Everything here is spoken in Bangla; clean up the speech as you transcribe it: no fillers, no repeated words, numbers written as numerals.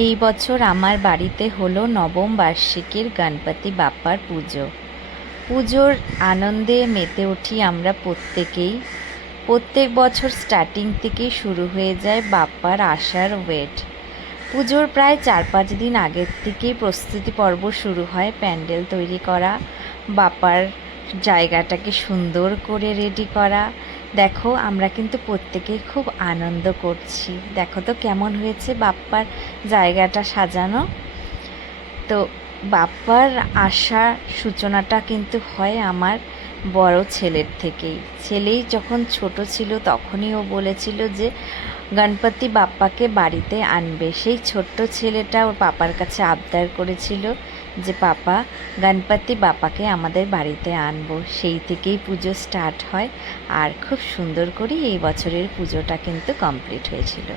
এই বছর আমার বাড়িতে হলো নবম বার্ষিকীর গণপতি বাপ্পার পুজো। পুজোর আনন্দে মেতে উঠি আমরা প্রত্যেকেই। প্রত্যেক বছর স্টার্টিং থেকেই শুরু হয়ে যায় বাপ্পার আসার ওয়েট। পুজোর প্রায় 4-5 দিন আগের থেকেই প্রস্তুতি পর্ব শুরু হয়, প্যান্ডেল তৈরি করা, বাপ্পার জায়গাটাকে সুন্দর করে রেডি করা। দেখো আমরা কিন্তু প্রত্যেকেই খুব আনন্দ করছি। দেখো তো কেমন হয়েছে বাপ্পার জায়গাটা সাজানো। তো বাপ্পার আসার সূচনাটা কিন্তু হয় আমার বড় ছেলের থেকেই। ছেলেই যখন ছোট ছিল তখনই ও বলেছিল যে গণপতি বাপ্পাকে বাড়িতে আনবে। সেই ছোট্ট ছেলেটা ওর পাপার কাছে আবদার করেছিল যে পাপা গণপতি বাপ্পাকে আমাদের বাড়িতে আনবো। সেই থেকেই পুজো স্টার্ট হয় আর খুব সুন্দর করে এই বছরের পুজোটা কিন্তু কমপ্লিট হয়েছিল।